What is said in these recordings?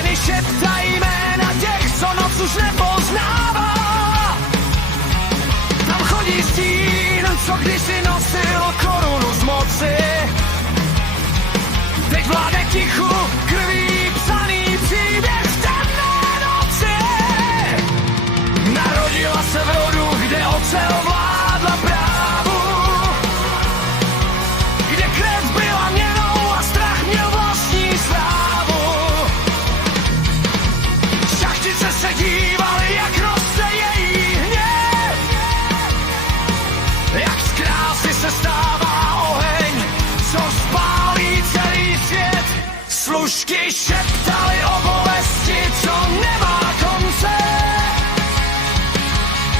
Ženy šeptají jména těch, co noc už nepoznává. Tam chodí stín, co kdysi nosil korunu z moci. Teď vládne tichu, krví psaný příběh v temné noci. Narodila se v rodu, kde ocel vládla právu, kde krev byla měnou a strach měl vlastní slávu. Šachtice se dívaly, jak roste její hněv, jak z krásy se stává oheň, co spálí celý svět. Služky šeptaly o bolesti, co nemá konce,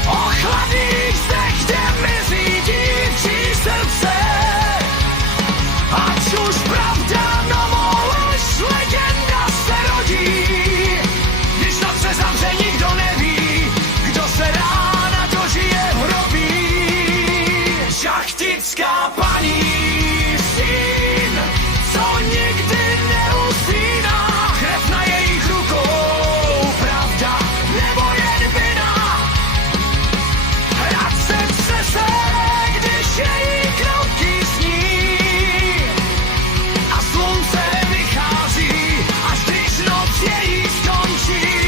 o chladných zdech, kde mizí dívčí srdce. Ať už pravda, no lež, legenda se rodí, když noc se zavře, nikdo neví, kdo se rána dožije v hrobí. Šachtická paní, stín, co nikdy neusíná, krev na jejich rukou, pravda nebo jen vina. Vracet se, když její kroky sní a slunce vychází, až když noc její skončí.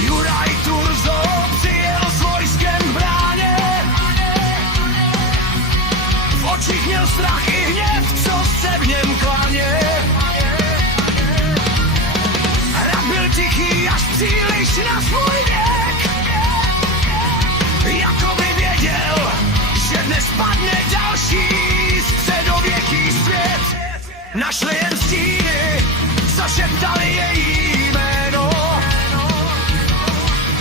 Juraj Turzo přijel s vojskem v bráně, v očích měl strach i hněv, co se v něm kláně. Hrad byl tichý až příliš na svůj věk, jako by věděl, že dnes padne další středověký svět. Našli jen stíny, co šeptali její jméno,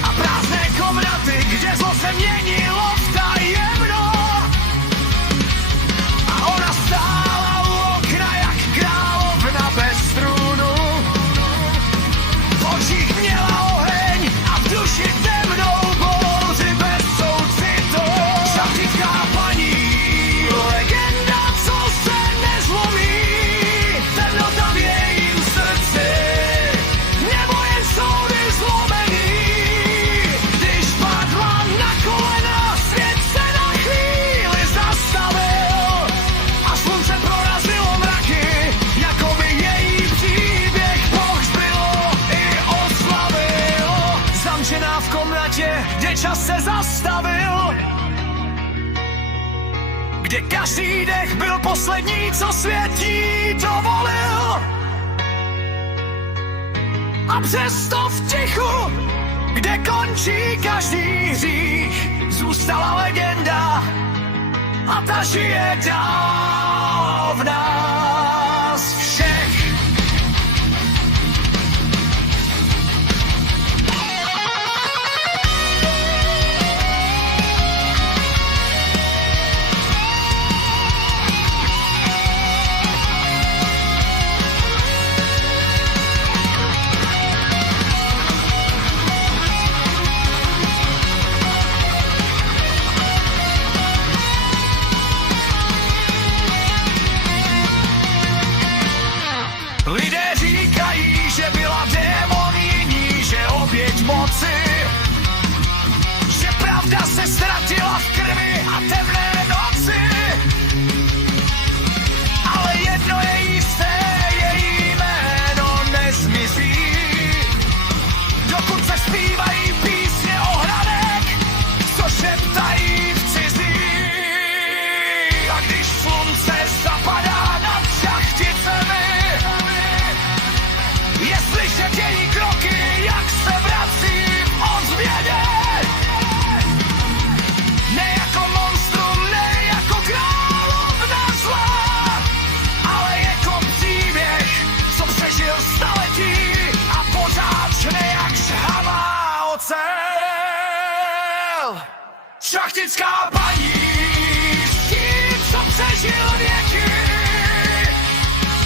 a prázdné komnaty, kde zlo se měnilo v tajemno. A ona stála u okna jak královna bez trůnu, v očích měla oheň a v duši temnou bouři bez soucitu. Šachtická paní, legenda, co se nezlomí, temnota v jejím srdci, nebo jen soudy zlomený. Když padla na kolena, svět se na chvíli zastavil a slunce prorazilo mraky, jako by její příběh pohřbilo i oslavilo. Zamčená v komnatě, kde čas se zastavil, kde každý dech byl poslední, co svět jí dovolil. A přesto v tichu, kde končí každý hřích, zůstala legenda a ta žije dál v nás všech. Lidé říkají, že byla démon, jiní, že oběť moci, že pravda se ztratila v krvi a temné noci. Ale jedno je jisté, její jméno nezmizí, dokud se zpívají písně ohradek, co šeptají v cizí. A když slunce zapadá nad šachticemi, je slyšet její kroky, jak se vrací v ozvěně. Ne jako monstrum, ne jako královna zla, ale jako příběh, co přežil staletí a pořád žne jak žhavá ocel. Šachtická paní, stín, co přežil věky,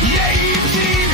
její příběh